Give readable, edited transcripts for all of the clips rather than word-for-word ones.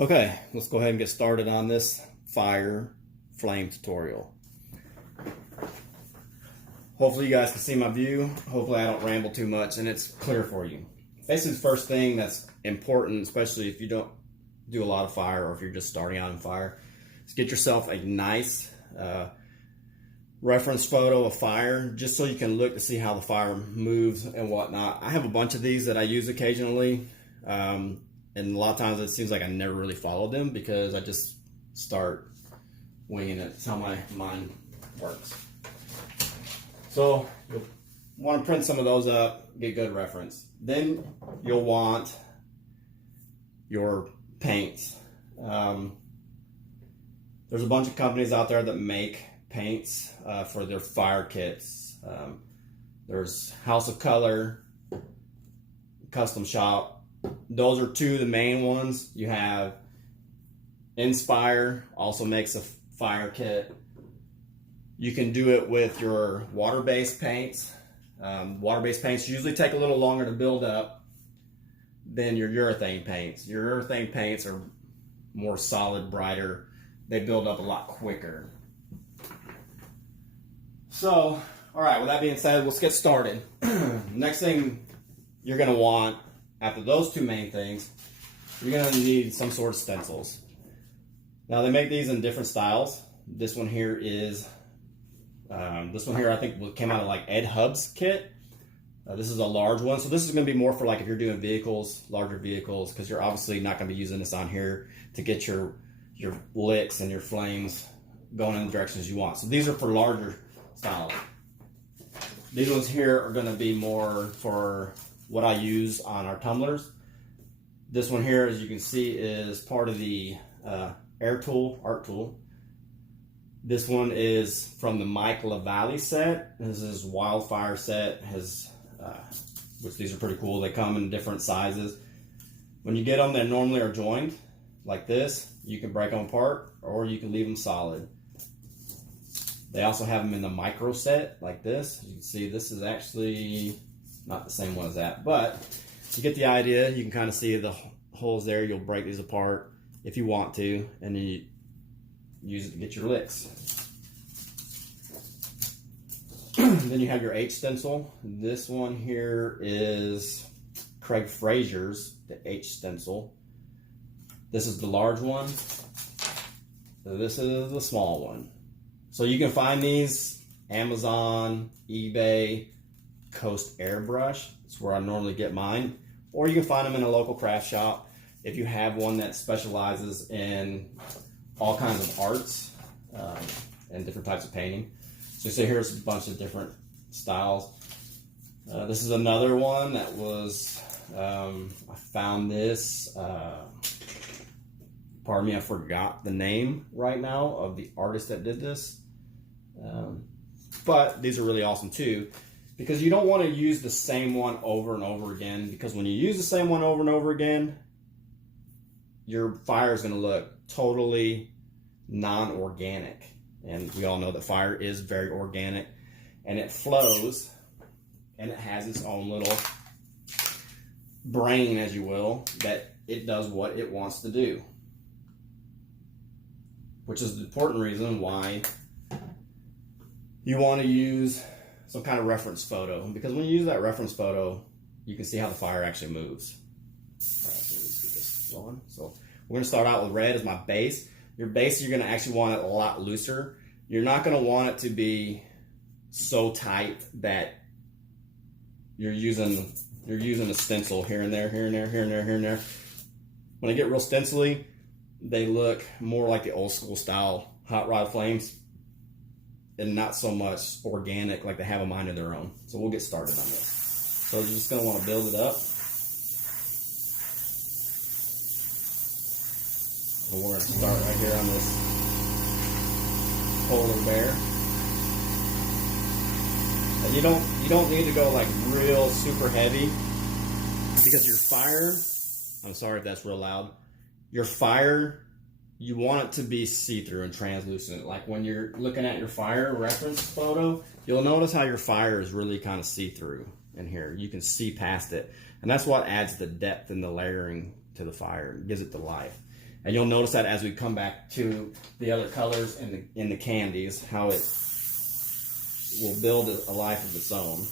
Okay, let's go ahead and get started on this fire flame tutorial. Hopefully you guys can see my view. Hopefully I don't ramble too much and it's clear for you. Basically the first thing that's important, especially if you don't do a lot of fire or if you're just starting out in fire, is get yourself a nice reference photo of fire just so you can look to see how the fire moves and whatnot. I have a bunch of these that I use occasionally. And a lot of times it seems like I never really follow them because I just start winging it. It's how my mind works. So you'll want to print some of those up, get good reference. Then you'll want your paints. There's a bunch of companies out there that make paints for their fire kits. There's House of Color, Custom Shop. Those are two of the main ones. You have Inspire, also makes a fire kit. You can do it with your water-based paints. Water-based paints usually take a little longer to build up than your urethane paints. Your urethane paints are more solid, brighter. They build up a lot quicker. So, all right, with that being said, let's get started. Next thing you're gonna want, after those two main things, you're gonna need some sort of stencils. Now they make these in different styles. This one here is, I think came out of like Ed Hub's kit. This is a large one. So this is gonna be more for like if you're doing vehicles, larger vehicles, because you're obviously not gonna be using this on here to get your licks and your flames going in the directions you want. So these are for larger styles. These ones here are gonna be more for what I use on our tumblers. This one here, as you can see, is part of the art tool. This one is from the Mike LaValle set. This is Wildfire set, which these are pretty cool. They come in different sizes. When you get them, they normally are joined like this. You can break them apart or you can leave them solid. They also have them in the micro set like this. You can see this is actually not the same one as that, but you get the idea. You can kind of see the holes there. You'll break these apart if you want to, and then you use it to get your licks. Then you have your H stencil. This one here is Craig Frazier's, the H stencil. This is the large one. So this is the small one. So you can find these Amazon, eBay, Coast Airbrush. It's where I normally get mine, or you can find them in a local craft shop if you have one that specializes in all kinds of arts and different types of painting. So you see here's a bunch of different styles. This is another one that was I found this pardon me, I forgot the name right now of the artist that did this, but these are really awesome too, because you don't want to use the same one over and over again, because when you use the same one over and over again, your fire is going to look totally non-organic. And we all know that fire is very organic, and it flows, and it has its own little brain, as you will, that it does what it wants to do. Which is the important reason why you want to use some kind of reference photo, because when you use that reference photo, you can see how the fire actually moves. All right, so let's get this going. So we're going to start out with red as my base. Your base, you're going to actually want it a lot looser. You're not going to want it to be so tight that you're using a stencil here and there, here and there, here and there, here and there. When I get real stencily, they look more like the old school style hot rod flames, and not so much organic like they have a mind of their own. So we'll get started on this. So you're just going to want to build it up. And we're going to start right here on this polar bear. And you don't need to go like real super heavy, because your fire, I'm sorry if that's real loud, your fire, you want it to be see-through and translucent. Like when you're looking at your fire reference photo, you'll notice how your fire is really kind of see-through in here. You can see past it. And that's what adds the depth and the layering to the fire. It gives it the life. And you'll notice that as we come back to the other colors in the candies, how it will build a life of its own.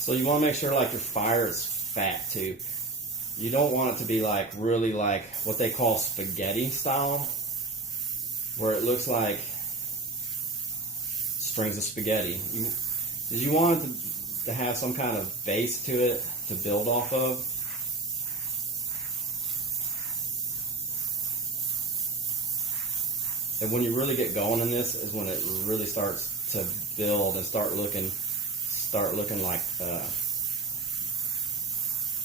So you want to make sure like your fire is fat too. You don't want it to be like really like what they call spaghetti style, where it looks like strings of spaghetti. You want it to have some kind of base to it to build off of. And when you really get going in this is when it really starts to build and start looking like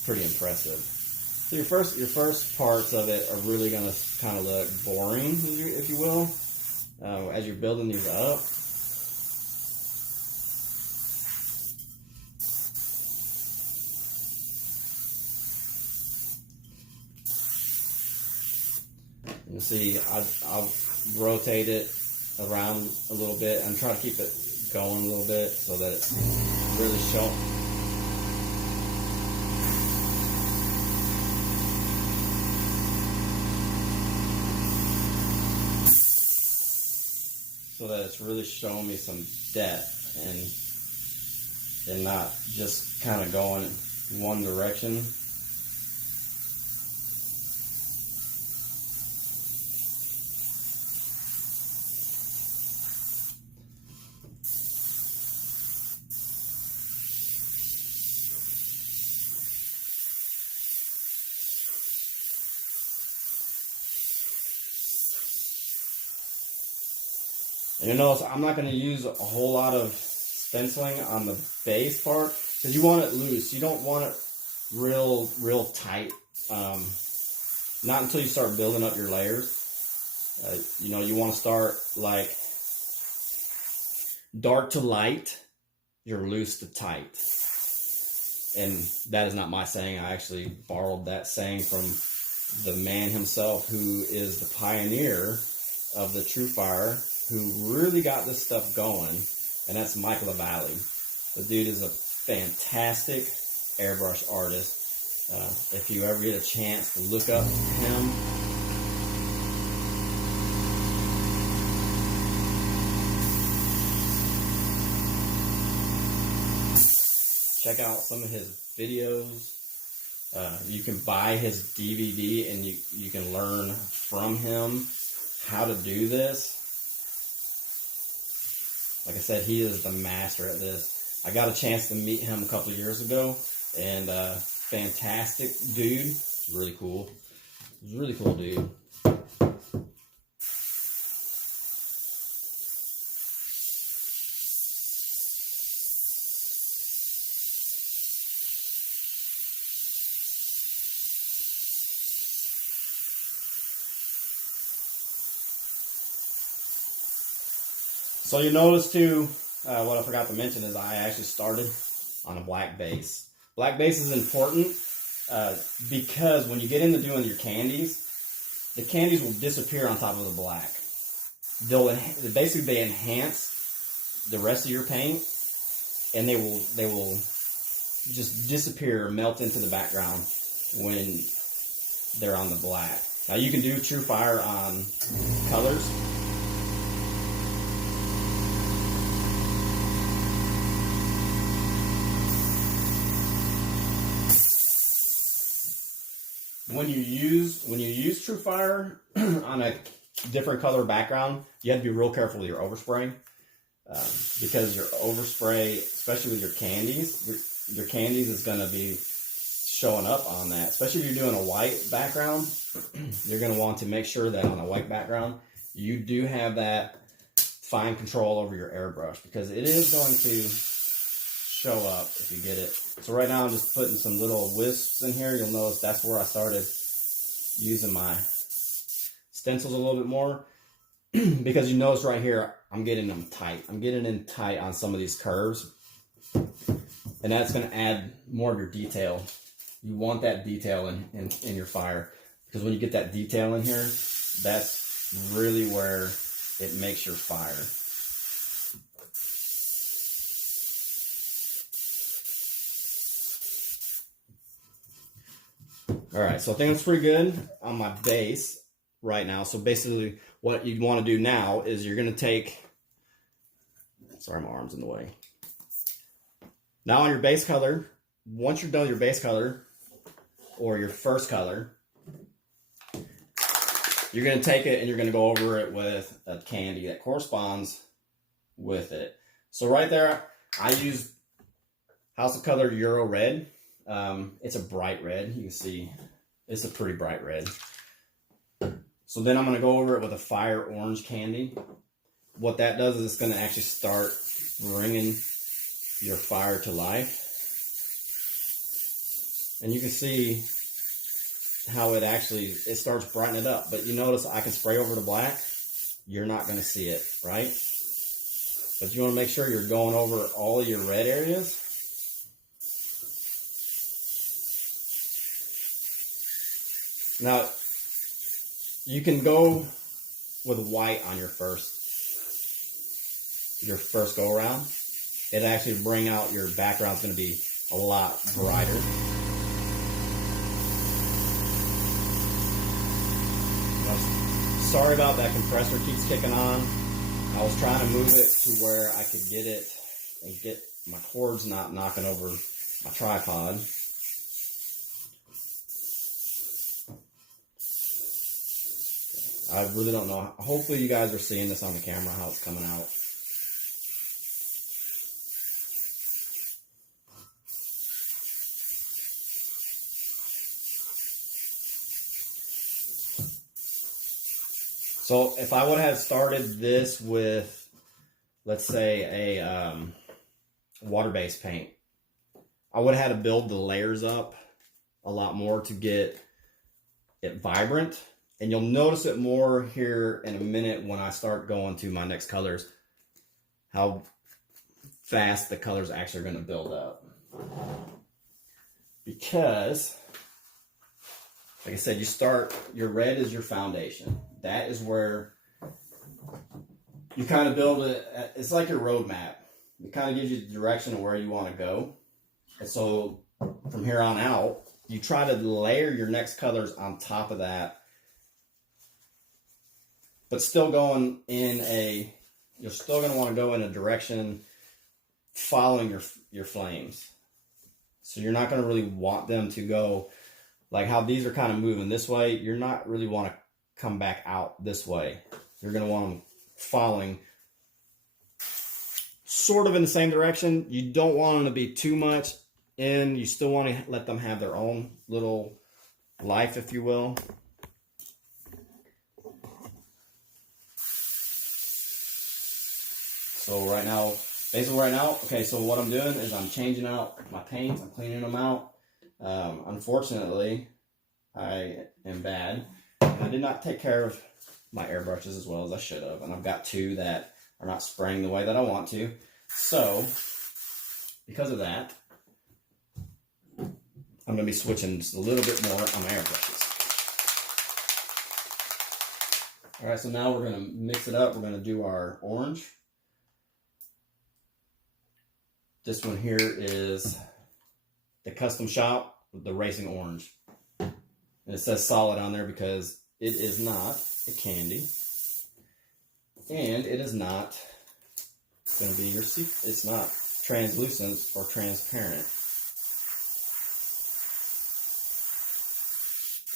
pretty impressive. So your first parts of it are really going to kind of look boring, if you will, as you're building these up. You see, I'll rotate it around a little bit and try to keep it going a little bit so that it's really showing. So that it's really showing me some depth and not just kind of going one direction. And you notice I'm not going to use a whole lot of stenciling on the base part because you want it loose. You don't want it real tight. Not until you start building up your layers. You know, you want to start like dark to light, you're loose to tight. And that is not my saying. I actually borrowed that saying from the man himself who is the pioneer of the True Fire, who really got this stuff going, and that's Michael LaValle. The dude is a fantastic airbrush artist. If you ever get a chance to look up him, check out some of his videos. You can buy his DVD and you can learn from him how to do this. Like I said, he is the master at this. I got a chance to meet him a couple of years ago, and fantastic dude. He's really cool. He's a really cool dude. So you notice too, what I forgot to mention is I actually started on a black base. Black base is important because when you get into doing your candies, the candies will disappear on top of the black. They enhance the rest of your paint, and they will just disappear or melt into the background when they're on the black. Now you can do True Fire on colors. When you use True Fire on a different color background, you have to be real careful with your overspray because your overspray, especially with your candies is going to be showing up on that. Especially if you're doing a white background, you're going to want to make sure that on a white background you do have that fine control over your airbrush because it is going to show up if you get it. So right now I'm just putting some little wisps in here. You'll notice that's where I started using my stencils a little bit more because you notice right here I'm getting them tight. I'm getting in tight on some of these curves, and that's going to add more of your detail. You want that detail in your fire because when you get that detail in here, that's really where it makes your fire. All right, so I think it's pretty good on my base right now. So basically what you want to do now is you're going to take, sorry, my arm's in the way. Now on your base color, once you're done with your base color or your first color, you're going to take it and you're going to go over it with a candy that corresponds with it. So right there, I use House of Color Euro Red. It's a bright red. You can see it's a pretty bright red. So then I'm going to go over it with a Fire Orange candy. What that does is it's going to actually start bringing your fire to life. And you can see how it starts brightening it up. But you notice I can spray over the black. You're not going to see it, right? But you want to make sure you're going over all your red areas. Now, you can go with white on your first go around. It actually bring out your background's going to be a lot brighter. Sorry about that, compressor keeps kicking on. I was trying to move it to where I could get it and get my cords not knocking over my tripod. I really don't know. Hopefully you guys are seeing this on the camera, how it's coming out. So if I would have started this with, let's say, a water-based paint, I would have had to build the layers up a lot more to get it vibrant. And you'll notice it more here in a minute when I start going to my next colors, how fast the colors actually are going to build up. Because, like I said, your red is your foundation. That is where you kind of build it. It's like your roadmap. It kind of gives you the direction of where you want to go. And so from here on out, you try to layer your next colors on top of that, but still going in you're still going to want to go in a direction following your flames. So you're not going to really want them to go like how these are kind of moving this way. You're not really want to come back out this way. You're going to want them following sort of in the same direction. You don't want them to be too much in. You still want to let them have their own little life, if you will. So right now, okay, so what I'm doing is I'm changing out my paints. I'm cleaning them out. Unfortunately, I am bad. I did not take care of my airbrushes as well as I should have. And I've got two that are not spraying the way that I want to. So, because of that, I'm going to be switching just a little bit more on my airbrushes. All right, so now we're going to mix it up. We're going to do our orange. This one here is the Custom Shop with the Racing Orange. And it says solid on there because it is not a candy. And it is not going to be your secret. It's not translucent or transparent.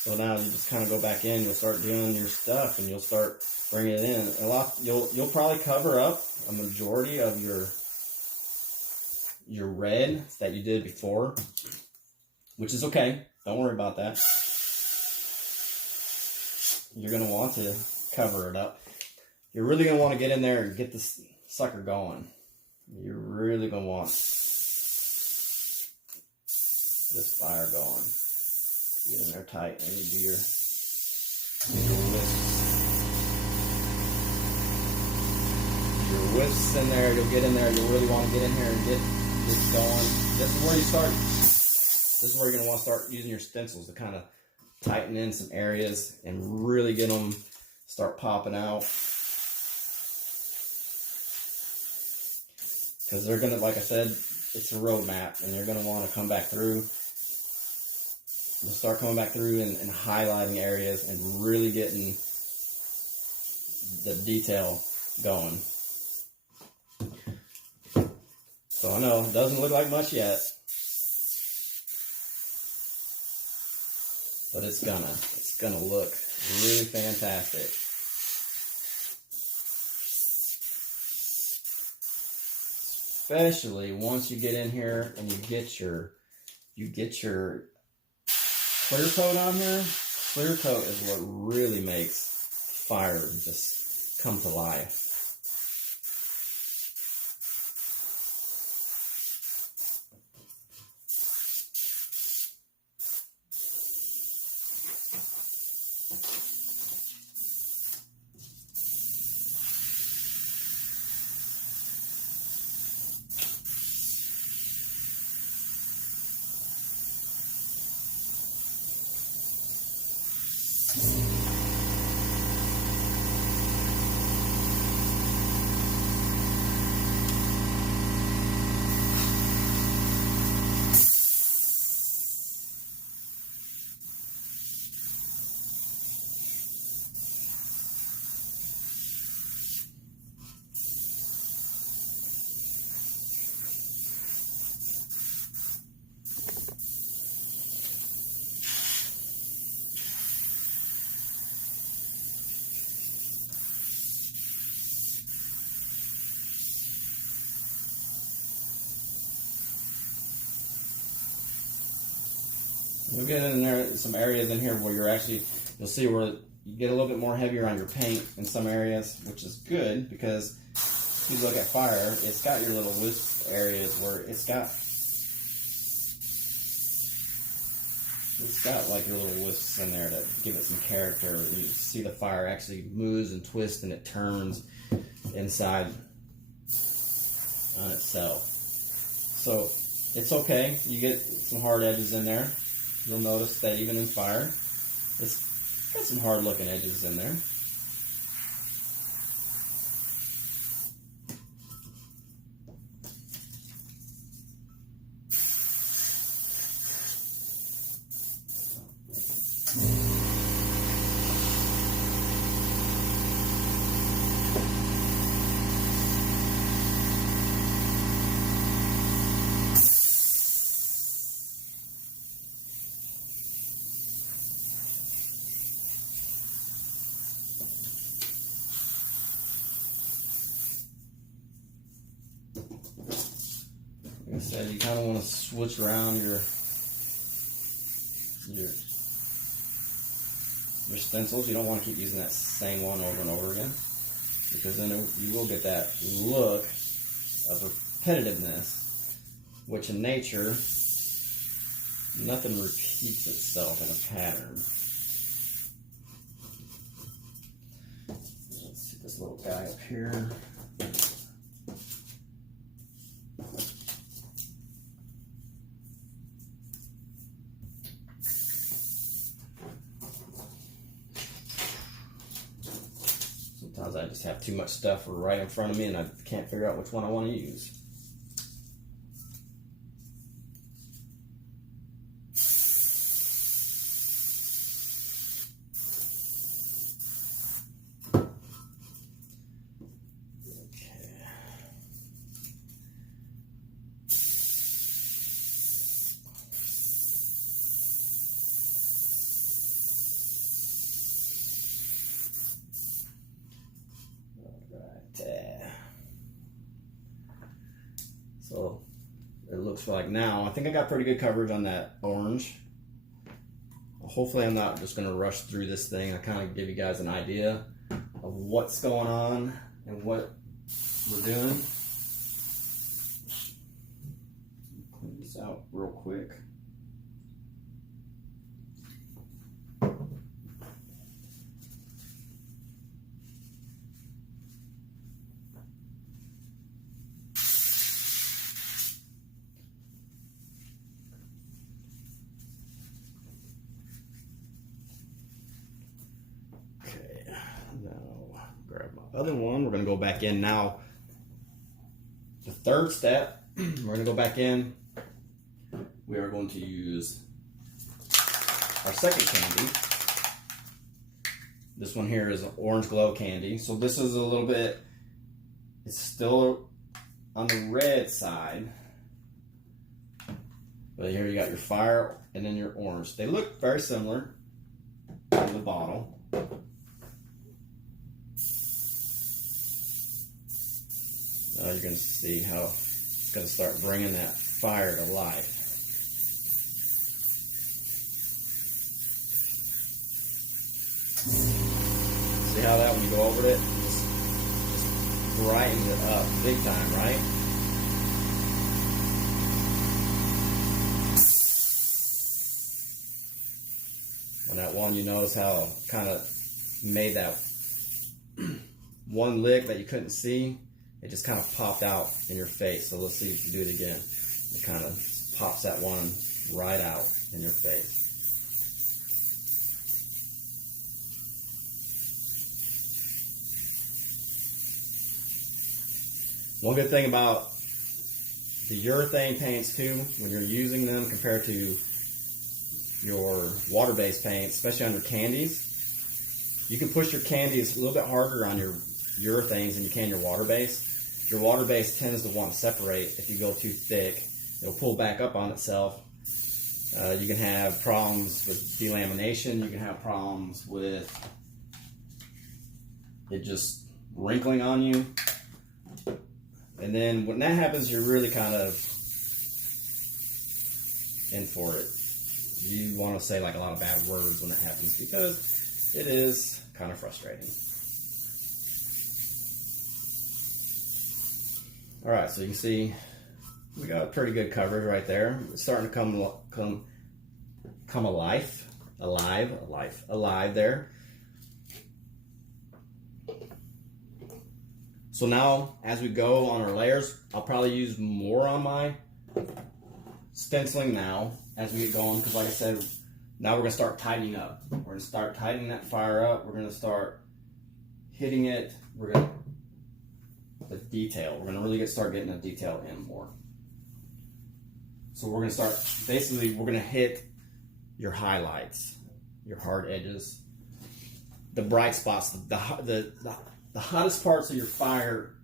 So now you just kind of go back in, you'll start doing your stuff and you'll start bringing it in. You'll probably cover up a majority of your red that you did before, which is okay. Don't worry about that. You're going to want to cover it up. You're really going to want to get in there and get this sucker going. You're really going to want this fire going. Get in there tight and you do your wisps in there. You'll get in there. You'll really want to get in here and get going. This is where you start. This is where you're going to want to start using your stencils to kind of tighten in some areas and really get them start popping out. Because they're going to, like I said, it's a roadmap and they're going to want to come back through. we'll start coming back through and highlighting areas and really getting the detail going. So I know it doesn't look like much yet, but it's gonna look really fantastic. Especially once you get in here and you get your clear coat on here. Clear coat is what really makes fire just come to life. We'll get in there some areas in here where you'll see where you get a little bit more heavier on your paint in some areas, which is good because if you look at fire, it's got your little wisp areas where it's got like your little wisps in there to give it some character. You see the fire actually moves and twists and it turns inside on itself. So it's okay. You get some hard edges in there. You'll notice that even in fire, it's got some hard looking edges in there. Like I said, you kind of want to switch around your stencils. You don't want to keep using that same one over and over again, because then you will get that look of repetitiveness, which in nature, nothing repeats itself in a pattern. Let's see this little guy up here. Sometimes I just have too much stuff right in front of me and I can't figure out which one I want to use. So it looks like now, I think I got pretty good coverage on that orange. Hopefully I'm not just going to rush through this thing. I kind of give you guys an idea of what's going on and what we're doing. Clean this out real quick. Other one, we're going to go back in now. The third step, we're going to go back in. We are going to use our second candy. This one here is an orange glow candy. So this is a little bit, it's still on the red side. But here you got your fire and then your orange. They look very similar in the bottle. Now you're going to see how it's going to start bringing that fire to life. See how that, when you go over it, just brightens it up big time, right? On that one, you notice how it kind of made that one lick that you couldn't see, it just kind of popped out in your face. So let's see if you do it again. It kind of pops that one right out in your face. One good thing about the urethane paints too, when you're using them compared to your water-based paints, especially on your candies, you can push your candies a little bit harder on your urethanes than you can your water-based. Your water-based tends to want to separate. If you go too thick, it'll pull back up on itself. You can have problems with delamination. You can have problems with it just wrinkling on you. And then when that happens, you're really kind of in for it. You want to say like a lot of bad words when that happens because it is kind of frustrating. All right, so you can see we got pretty good coverage right there. It's starting to come alive there. So now, as we go on our layers, I'll probably use more on my stenciling now as we get going, because like I said, now we're going to start tightening up. We're going to start tightening that fire up. We're going to start hitting it. We're going to the detail. We're going to really start getting the detail in more. So we're going to start, basically, we're going to hit your highlights, your hard edges, the bright spots, the hottest parts of your fire,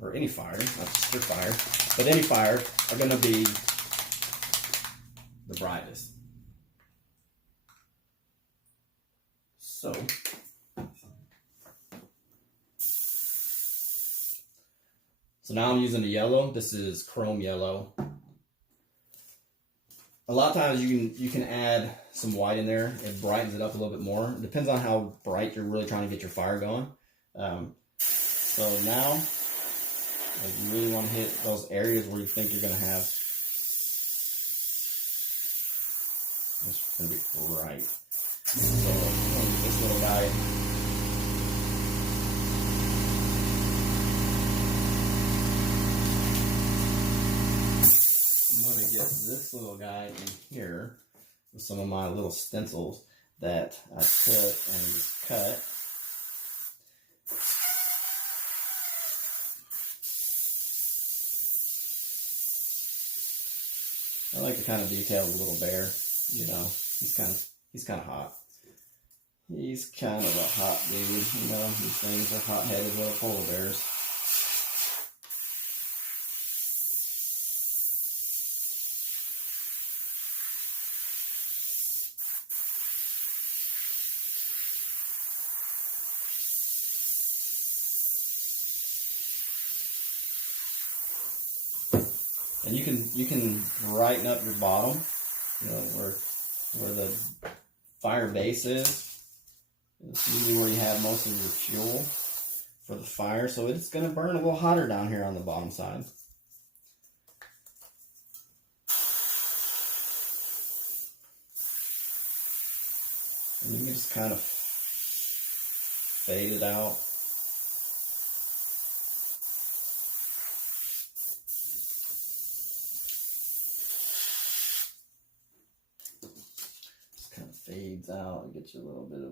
or any fire, not just your fire, but any fire, are going to be the brightest. So now I'm using the yellow. This is chrome yellow. A lot of times you can add some white in there. It brightens it up a little bit more. It depends on how bright you're really trying to get your fire going. So now, you really want to hit those areas where you think you're going to have. It's going to be bright. So I'm going to get this little guy. This little guy in here with some of my little stencils that I took and just cut. I like to kind of detail the little bear. You know, he's kind of hot. He's kind of a hot dude. You know, these things are hot-headed little polar bears. And you can brighten up your bottom, you know, where the fire base is. It's usually where you have most of your fuel for the fire, so it's going to burn a little hotter down here on the bottom side. And you can just kind of fade it out. Fades out and gets you a little bit of a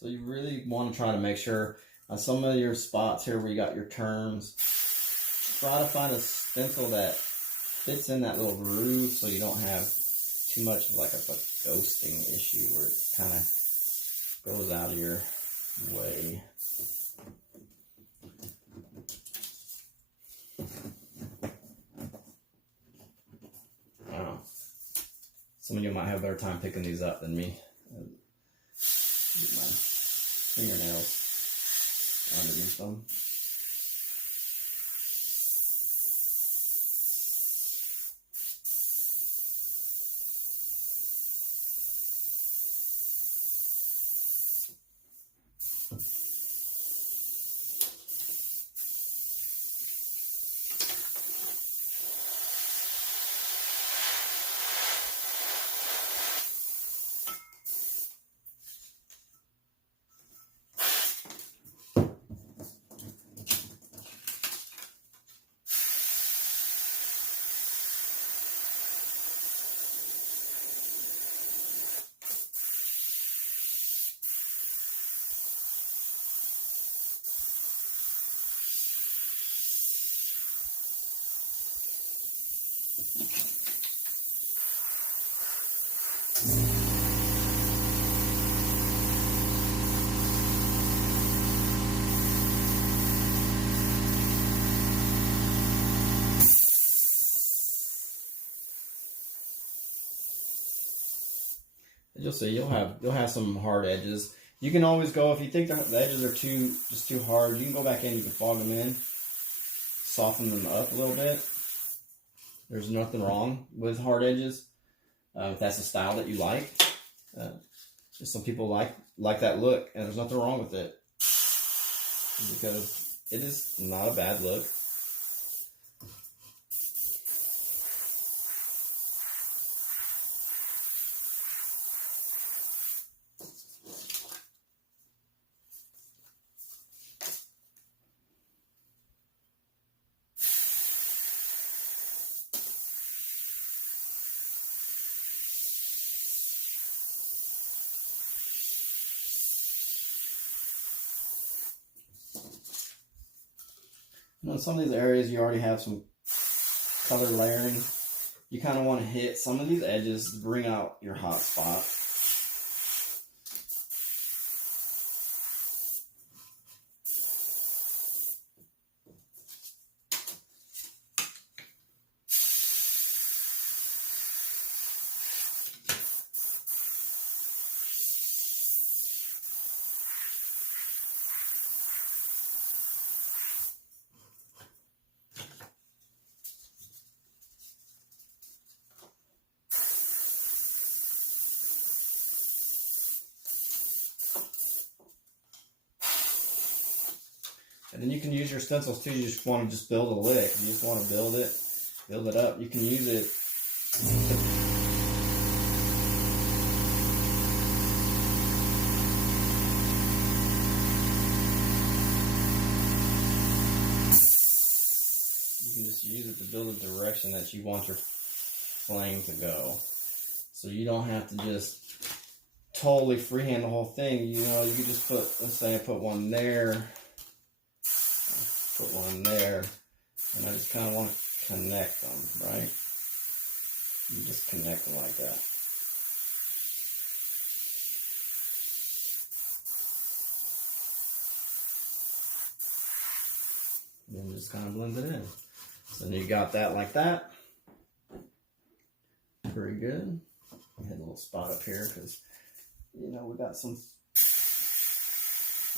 So you really want to try to make sure on some of your spots here where you got your turns, try to find a stencil that fits in that little groove so you don't have too much of like a ghosting issue where it kind of goes out of your way. Wow. Some of you might have a better time picking these up than me. Get my fingernails underneath them. You'll see you'll have some hard edges. You can always go if you think the edges are too hard. You can go back in. You can fog them in, soften them up a little bit. There's nothing wrong with hard edges if that's a style that you like. Just some people like that look, and there's nothing wrong with it because it is not a bad look. In some of these areas you already have some color layering. You kind of want to hit some of these edges to bring out your hot spot. And then you can use your stencils too. You just want to just build a lick. You just want to build it up. You can use it. You can just use it to build a direction that you want your flame to go. So you don't have to just totally freehand the whole thing. You know, you could just put, let's say I put one there. Put one there, and I just kind of want to connect them, right? You just connect them like that. And then just kind of blend it in. So then you got that like that. Pretty good. I had a little spot up here because, you know, we got some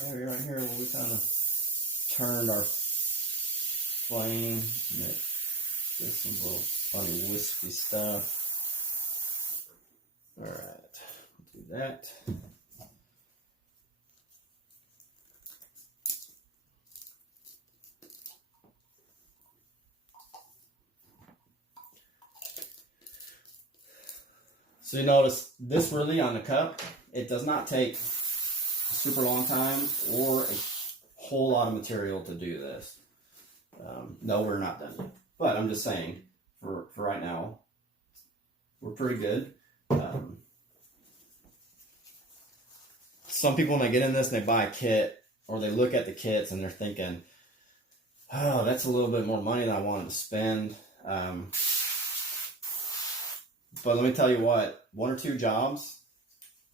area right here where we kind of turned our flame, and it does some little funny wispy stuff. All right, do that. So you notice this really on the cup, it does not take a super long time or a whole lot of material to do this. No, we're not done yet. But I'm just saying, for right now, we're pretty good. some people, when they get in this and they buy a kit, or they look at the kits and they're thinking, oh, that's a little bit more money than I wanted to spend. But let me tell you what, 1 or 2 jobs,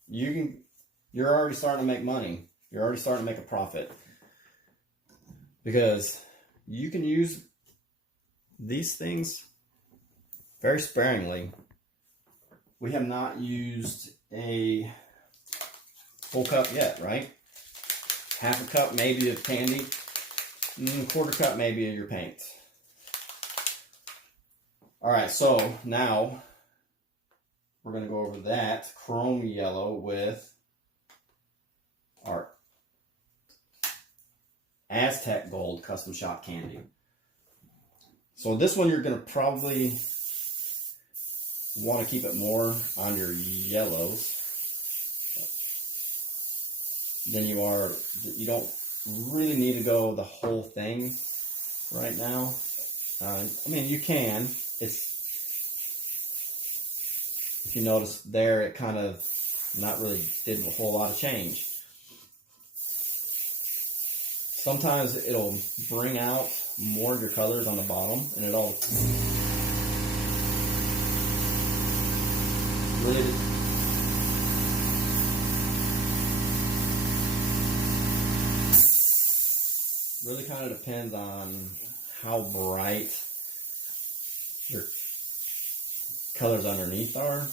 you're already starting to make money. You're already starting to make a profit. Because you can use these things very sparingly. We have not used a full cup yet, right? Half a cup maybe of candy, 1/4 cup maybe of your paint. All right, so now we're going to go over that chrome yellow with our Aztec Gold Custom Shop Candy. So this one you're going to probably want to keep it more on your yellows than you are. You don't really need to go the whole thing right now. I mean, you can. If you notice there, it kind of not really did a whole lot of change. Sometimes it'll bring out more of your colors on the bottom, and it'll really kind of depends on how bright your colors underneath are.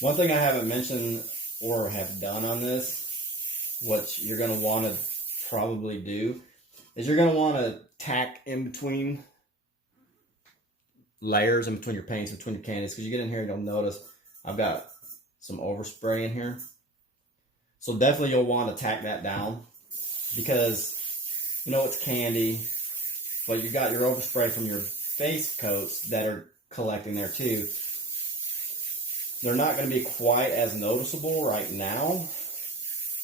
One thing I haven't mentioned or have done on this, what you're going to want to probably do, is you're going to want to tack in between layers, in between your paints, between your candies, because you get in here and you'll notice I've got some overspray in here. So definitely you'll want to tack that down, because you know it's candy, but you got your overspray from your base coats that are collecting there too. They're not going to be quite as noticeable right now,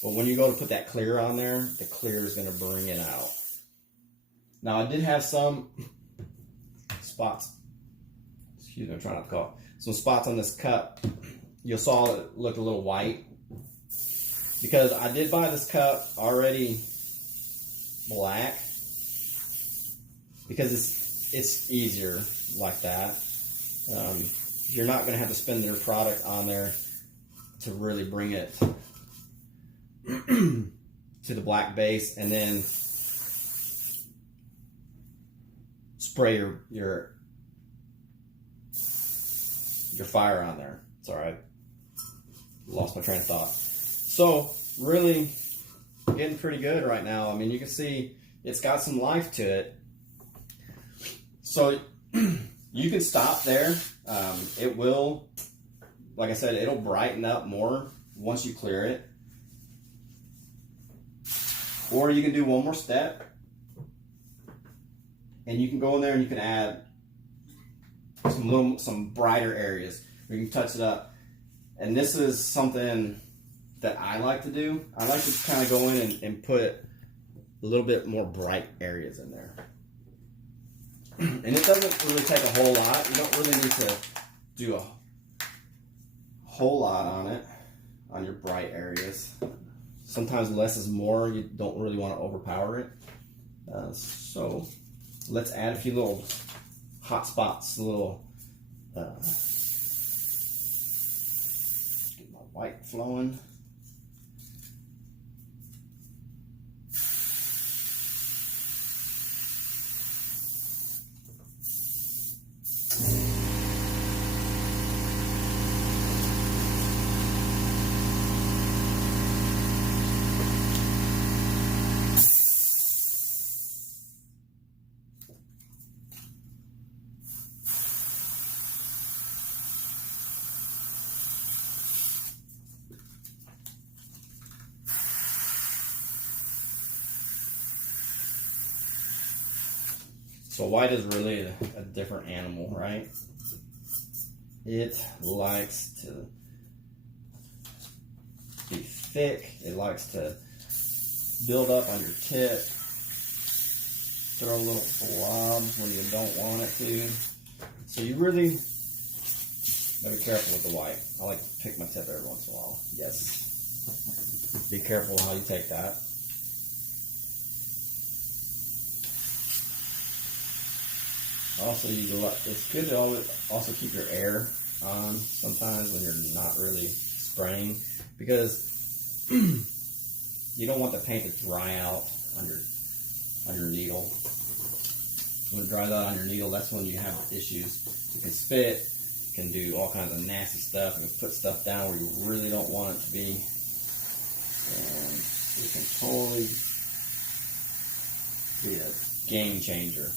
but when you go to put that clear on there, the clear is going to bring it out. Now I did have some spots, excuse me, I'm trying not to cough, some spots on this cup. You saw it looked a little white, because I did buy this cup already black, because it's easier like that. You're not going to have to spend their product on there to really bring it to the black base, and then spray your fire on there. It's all right. Lost my train of thought. So really getting pretty good right now. I mean, you can see it's got some life to it. So you can stop there. It will, like I said, it'll brighten up more once you clear it. Or you can do one more step, and you can go in there and you can add some brighter areas. You can touch it up. And this is something that I like to do. I like to kind of go in and put a little bit more bright areas in there. And it doesn't really take a whole lot. You don't really need to do a whole lot on it, on your bright areas. Sometimes less is more. You don't really want to overpower it. So let's add a few little hot spots, a little get my white flowing. So white is really a different animal, right? It likes to be thick. It likes to build up on your tip. throw little blobs when you don't want it to. So you really gotta be careful with the white. I like to pick my tip every once in a while. Yes. Be careful how you take that. Also, it's good to also keep your air on sometimes when you're not really spraying, because you don't want the paint to dry out on your needle. When it dries out on your needle, that's when you have issues. It can spit, it can do all kinds of nasty stuff, it can put stuff down where you really don't want it to be, and it can totally be a game changer.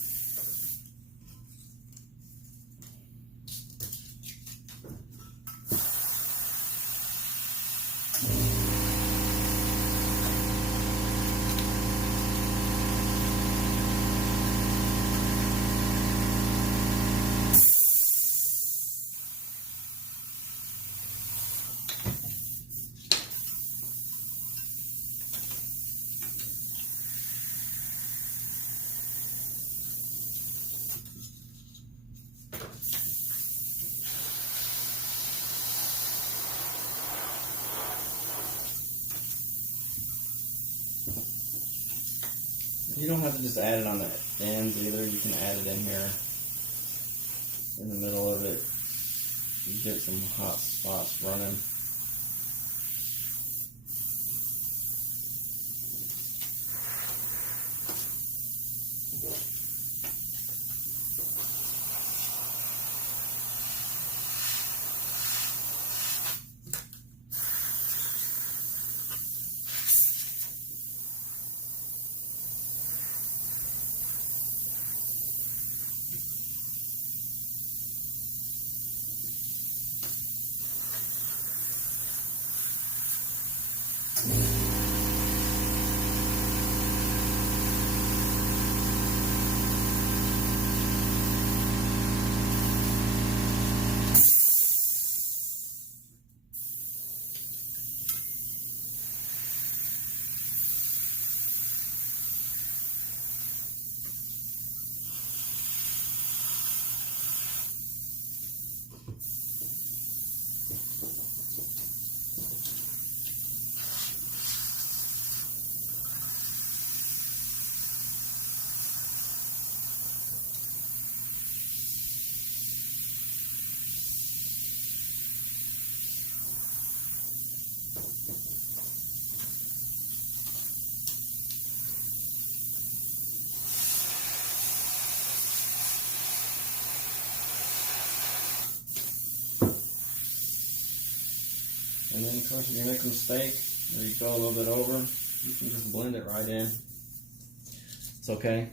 You don't have to just add it on the ends either. You can add it in here, in the middle of it. You get some hot spots running. And then, of course, if you make a mistake, or you go a little bit over, you can just blend it right in. It's okay.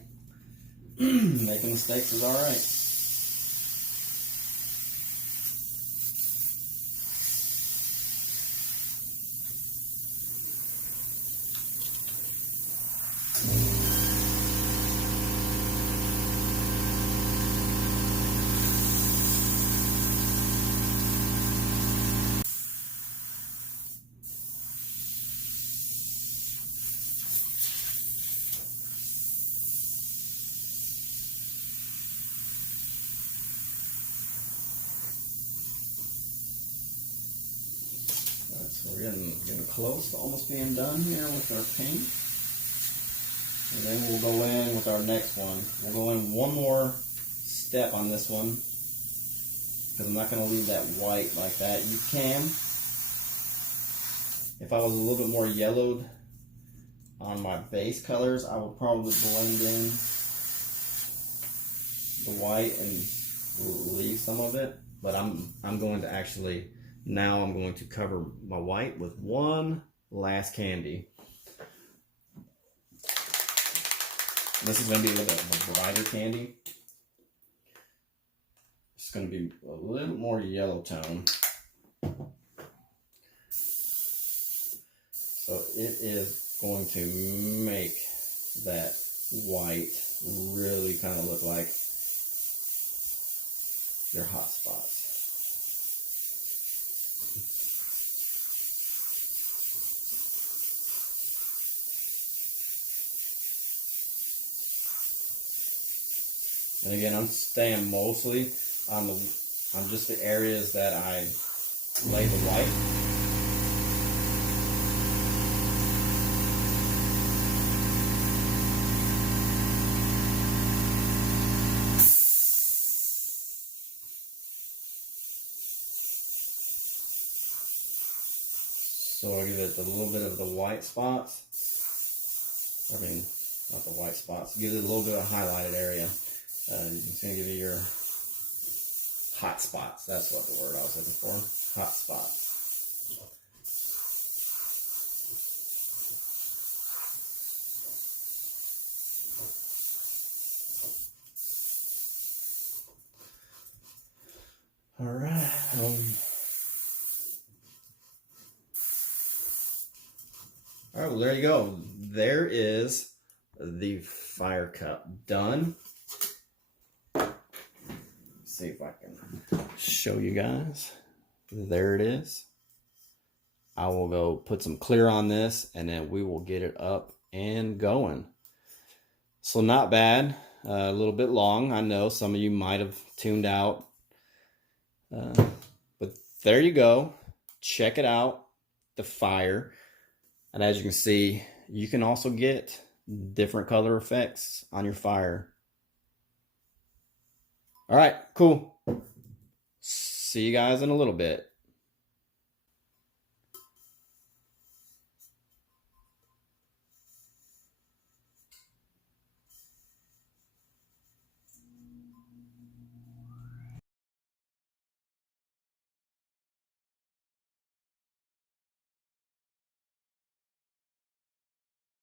Making mistakes is alright. So we're getting close to almost being done here with our paint. And then we'll go in with our next one. We'll go in one more step on this one, because I'm not going to leave that white like that. You can. If I was a little bit more yellowed on my base colors, I would probably blend in the white and leave some of it. But I'm going to actually, now I'm going to cover my white with one last candy. This is going to be a little bit of a brighter candy. It's going to be a little more yellow tone. So it is going to make that white really kind of look like your hot spots. And again, I'm staying mostly on just the areas that I lay the white. So I'll give it a little bit of the white spots. I mean, not the white spots. Give it a little bit of highlighted area. It's going to give you your hot spots. That's what the word I was looking for. Hot spots. All right. All right, well, there you go. There is the fire cup done. Let's see if I can show you guys. There it is. I will go put some clear on this, and then we will get it up and going. So not bad. A little bit long. I know some of you might have tuned out. But there you go. Check it out. The fire. And as you can see, you can also get different color effects on your fire. All right, cool. See you guys in a little bit.